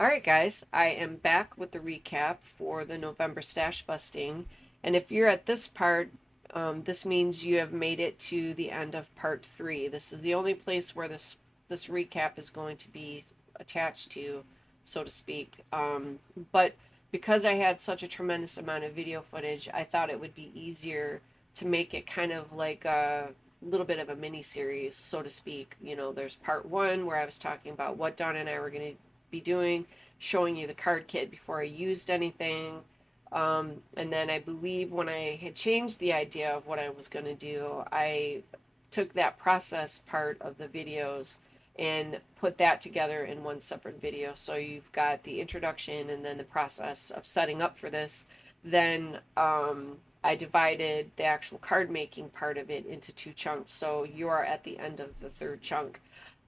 All right, guys, I am back with the recap for the November stash busting. And if you're at this part, this means you have made it to the end of part three. This is the only place where this recap is going to be attached to, so to speak. But because I had such a tremendous amount of video footage, I thought it would be easier to make it kind of like a little bit of a mini series, so to speak. You know, there's part one where I was talking about what Dawn and I were going to be doing, showing you the card kit before I used anything. And then I believe when I had changed the idea of what I was going to do, I took that process part of the videos and put that together in one separate video. So you've got the introduction and then the process of setting up for this. Then I divided the actual card making part of it into two chunks. So you are at the end of the third chunk.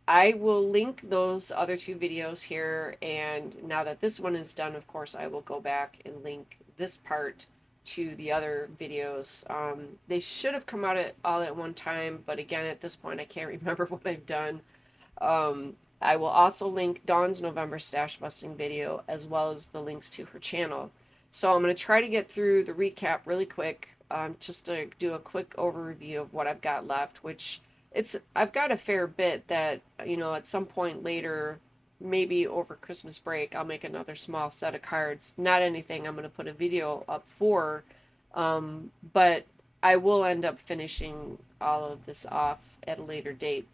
I will link those other two videos here, and now that this one is done, of course, I will go back and link this part to the other videos. They should have come out all at one time, but again, at this point, I can't remember what I've done. I will also link Dawn's November stash busting video as well as the links to her channel. So I'm going to try to get through the recap really quick, just to do a quick overview of what I've got left, which I've got a fair bit that, at some point later, maybe over Christmas break, I'll make another small set of cards. Not anything I'm going to put a video up for, but I will end up finishing all of this off at a later date.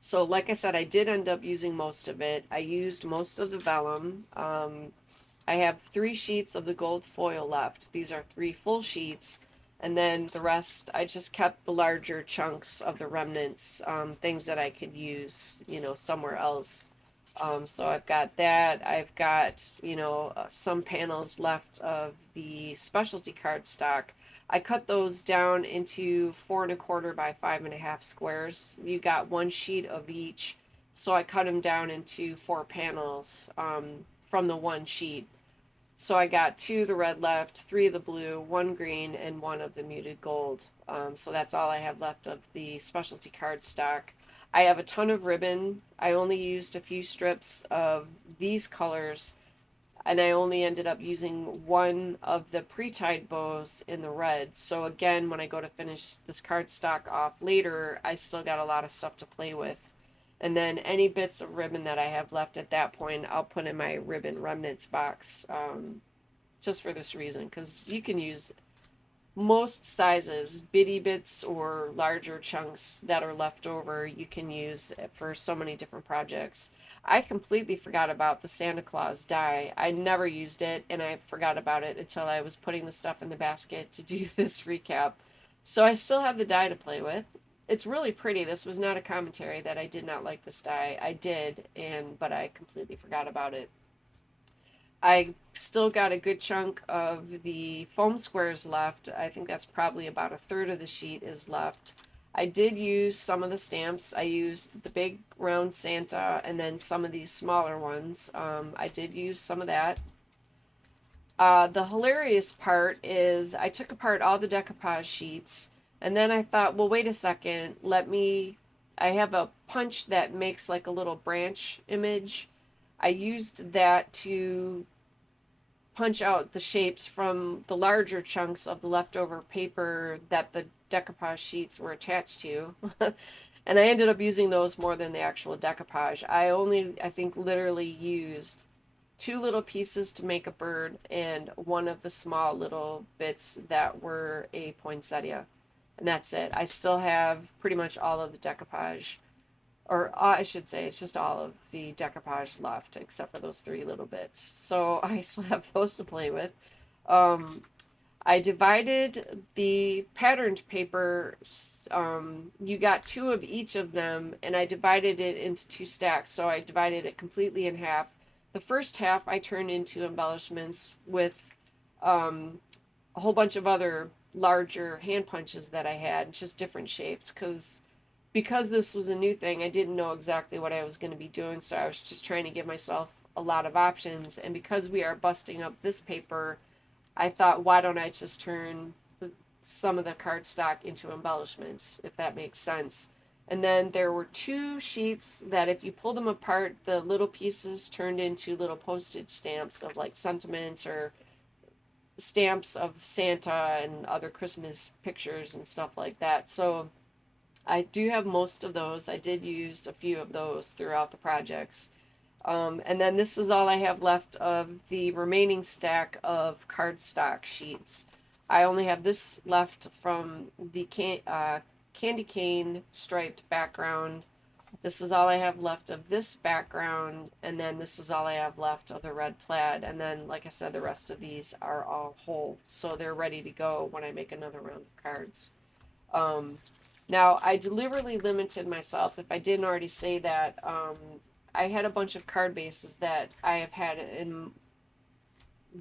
So, like I said, I did end up using most of it. I used most of the vellum. I have 3 sheets of the gold foil left. These are 3 full sheets. And then the rest, I just kept the larger chunks of the remnants, things that I could use, somewhere else. So I've got that. I've got, some panels left of the specialty card stock. I cut those down into 4 1/4 by 5 1/2 squares. You got 1 sheet of each. So I cut them down into 4 panels, from the 1 sheet. So I got 2 of the red left, 3 of the blue, 1 green, and 1 of the muted gold. So that's all I have left of the specialty card stock. I have a ton of ribbon. I only used a few strips of these colors, and I only ended up using one of the pre-tied bows in the red. So again, when I go to finish this card stock off later, I still got a lot of stuff to play with. And then any bits of ribbon that I have left at that point, I'll put in my ribbon remnants box, just for this reason, because you can use most sizes, bitty bits or larger chunks that are left over, you can use for so many different projects. I completely forgot about the Santa Claus die. I never used it, and I forgot about it until I was putting the stuff in the basket to do this recap. So I still have the die to play with. It's really pretty. This was not a commentary that I did not like this die. I did, but I completely forgot about it. I still got a good chunk of the foam squares left. I think that's probably about a third of the sheet is left. I did use some of the stamps. I used the big round Santa and then some of these smaller ones. I did use some of that. The hilarious part is I took apart all the decoupage sheets, and then I thought, well, wait a second, I have a punch that makes like a little branch image. I used that to punch out the shapes from the larger chunks of the leftover paper that the decoupage sheets were attached to. And I ended up using those more than the actual decoupage. I think, literally used 2 little pieces to make a bird and one of the small little bits that were a poinsettia. And that's it. I still have pretty much all of the decoupage, or I should say, it's just all of the decoupage left, except for those 3 little bits. So I still have those to play with. Um, I divided the patterned paper. You got 2 of each of them, and I divided it into 2 stacks. So I divided it completely in half. The first half I turned into embellishments with a whole bunch of other larger hand punches that I had, just different shapes, because this was a new thing, I didn't know exactly what I was going to be doing, so I was just trying to give myself a lot of options. And because we are busting up this paper, I thought, why don't I just turn some of the cardstock into embellishments, if that makes sense. And then there were two sheets that if you pull them apart, the little pieces turned into little postage stamps of like sentiments or stamps of Santa and other Christmas pictures and stuff like that. So I do have most of those. I did use a few of those throughout the projects. And then this is all I have left of the remaining stack of cardstock sheets. I only have this left from the candy cane striped background. This is all I have left of this background, and then this is all I have left of the red plaid. And then, like I said, the rest of these are all whole, so they're ready to go when I make another round of cards. Um, Now, I deliberately limited myself, if I didn't already say that. I had a bunch of card bases that I have had in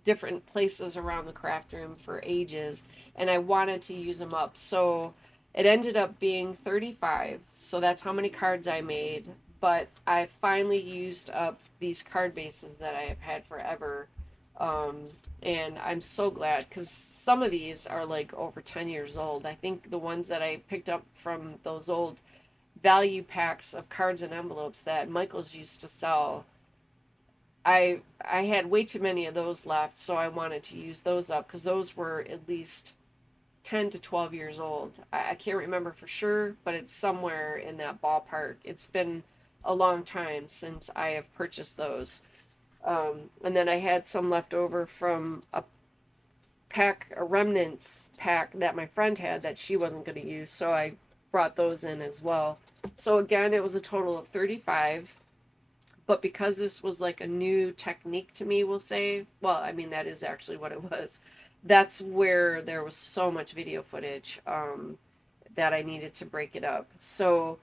different places around the craft room for ages, and I wanted to use them up. So it ended up being 35. So that's how many cards I made. But I finally used up these card bases that I have had forever. Um, and I'm so glad because some of these are like over 10 years old. I think the ones that I picked up from those old value packs of cards and envelopes that Michael's used to sell, I had way too many of those left, so I wanted to use those up because those were at least 10 to 12 years old. I can't remember for sure, but it's somewhere in that ballpark. It's been a long time since I have purchased those. And then I had some left over from a remnants pack that my friend had that she wasn't going to use, so I brought those in as well. So again, it was a total of 35. But because this was like a new technique to me, we'll say, well, I mean, that is actually what it was. That's where there was so much video footage that I needed to break it up. So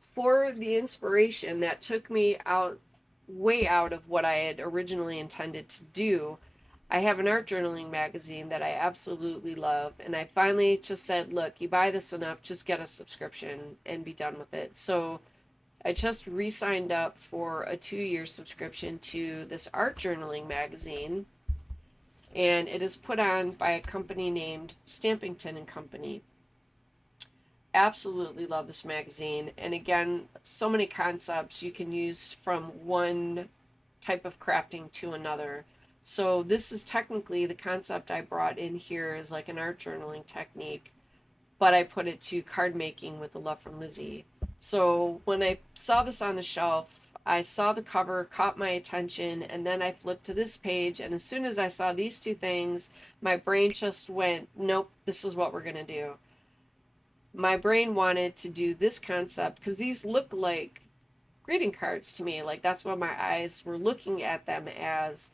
for the inspiration that took me out, way out of what I had originally intended to do, I have an art journaling magazine that I absolutely love. And I finally just said, look, you buy this enough, just get a subscription and be done with it. So I just re signed up for a 2 year subscription to this art journaling magazine, and it is put on by a company named Stampington and Company. Absolutely love this magazine. And again, so many concepts you can use from one type of crafting to another. So, this is technically the concept I brought in here is like an art journaling technique, but I put it to card making with the love from Lizi. So when I saw this on the shelf, I saw the cover, caught my attention, and then I flipped to this page. And as soon as I saw these two things, my brain just went, nope, this is what we're going to do. My brain wanted to do this concept because these look like greeting cards to me. Like that's what my eyes were looking at them as.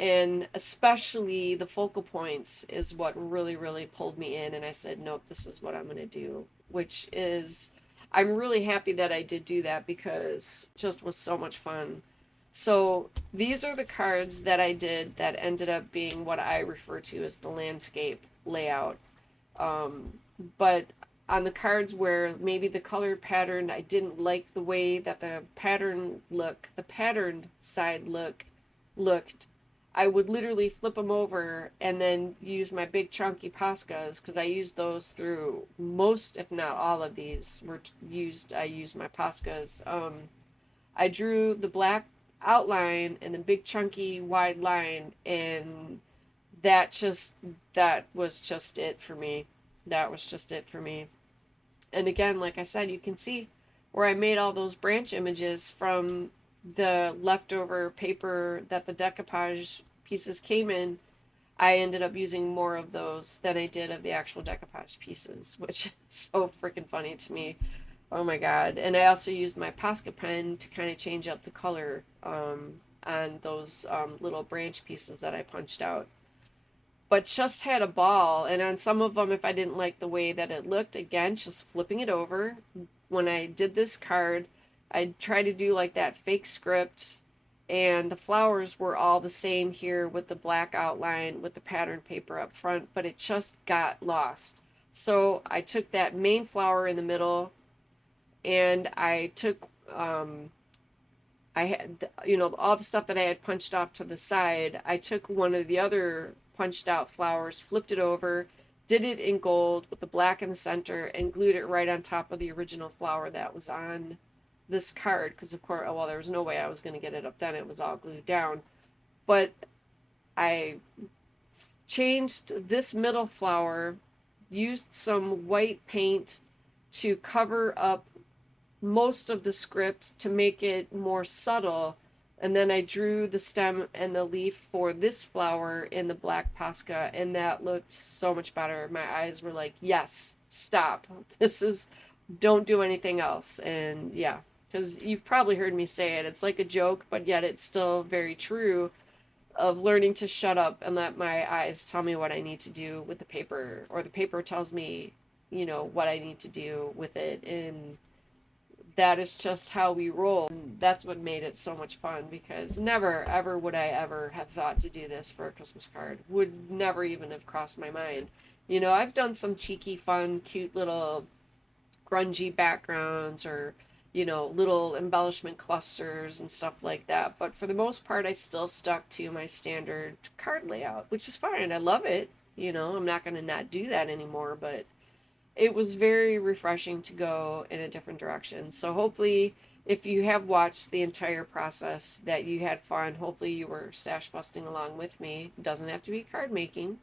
And especially the focal points is what really pulled me in, and I said nope, this is what I'm going to do, which is I'm really happy that I did do that because it just was so much fun. So these are the cards that I did that ended up being what I refer to as the landscape layout. um, but on the cards where maybe the color pattern, I didn't like the way that the patterned side looked, I would literally flip them over and then use my big chunky Poscas because I used those through most, if not all of these were used. I used my Poscas. I drew the black outline and the big chunky wide line, and that just that was just it for me. That was just it for me. And again, like I said, you can see where I made all those branch images from the leftover paper that the decoupage pieces came in. I ended up using more of those than I did of the actual decoupage pieces, which is so freaking funny to me. Oh my god. And I also used my Posca pen to kind of change up the color on those little branch pieces that I punched out. But just had a ball. And on some of them, if I didn't like the way that it looked, again, just flipping it over. When I did this card, I tried to do like that fake script, and the flowers were all the same here with the black outline with the pattern paper up front, but it just got lost. So I took that main flower in the middle, and I took I had, all the stuff that I had punched off to the side. I took one of the other punched out flowers, flipped it over, did it in gold with the black in the center and glued it right on top of the original flower that was on this card. Because, of course, well, there was no way I was going to get it up then. It was all glued down. But I changed this middle flower, used some white paint to cover up most of the script to make it more subtle. And then I drew the stem and the leaf for this flower in the black Posca, and that looked so much better. My eyes were like, yes, stop. This is, don't do anything else. And yeah, because you've probably heard me say it. It's like a joke, but yet it's still very true of learning to shut up and let my eyes tell me what I need to do with the paper, or the paper tells me, what I need to do with it. And that is just how we roll. And that's what made it so much fun, because never ever would I ever have thought to do this for a Christmas card. Would never even have crossed my mind. I've done some cheeky, fun, cute little grungy backgrounds, or little embellishment clusters and stuff like that, but for the most part I still stuck to my standard card layout, which is fine. I love it. I'm not going to not do that anymore, but it was very refreshing to go in a different direction. So hopefully, if you have watched the entire process, that you had fun. Hopefully you were stash busting along with me. It doesn't have to be card making.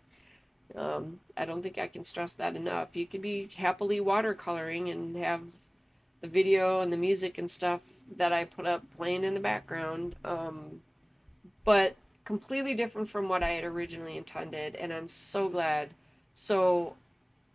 I don't think I can stress that enough. You could be happily watercoloring and have the video and the music and stuff that I put up playing in the background. But completely different from what I had originally intended, and I'm so glad. So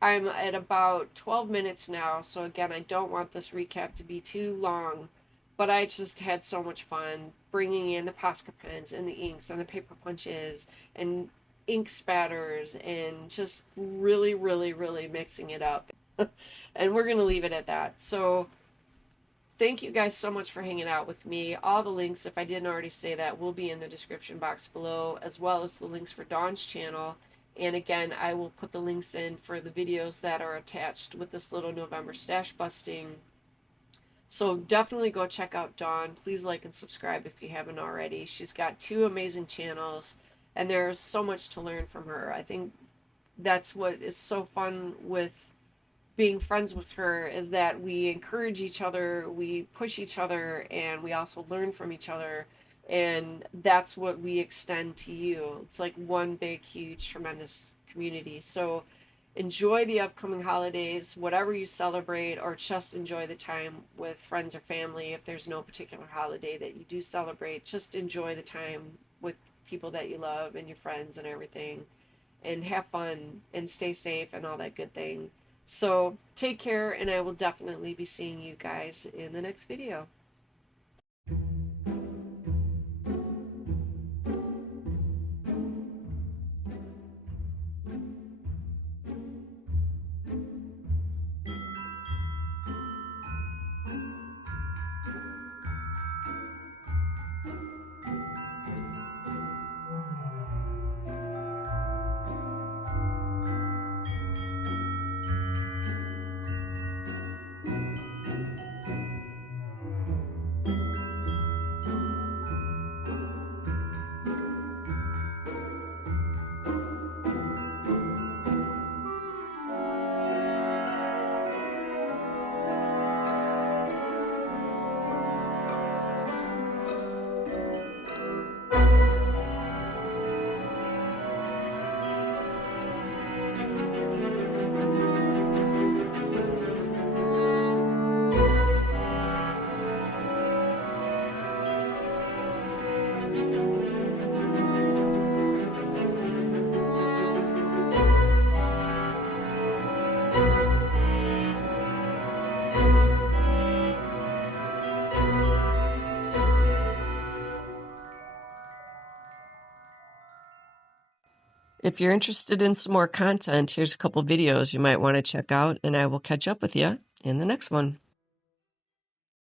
I'm at about 12 minutes now, so again, I don't want this recap to be too long, but I just had so much fun bringing in the Posca pens and the inks and the paper punches and ink spatters, and just really, really, really mixing it up. And we're going to leave it at that. So thank you guys so much for hanging out with me. All the links, if I didn't already say that, will be in the description box below, as well as the links for Dawn's channel. And again, I will put the links in for the videos that are attached with this little November stash busting. So definitely go check out Dawn. Please like and subscribe if you haven't already. She's got 2 amazing channels, and there's so much to learn from her. I think that's what is so fun with being friends with her, is that we encourage each other, we push each other, and we also learn from each other. And that's what we extend to you. It's like one big, huge, tremendous community. So enjoy the upcoming holidays, whatever you celebrate, or just enjoy the time with friends or family. If there's no particular holiday that you do celebrate, just enjoy the time with people that you love and your friends and everything, and have fun and stay safe and all that good thing. So take care, and I will definitely be seeing you guys in the next video. If you're interested in some more content, here's a couple videos you might want to check out, and I will catch up with you in the next one.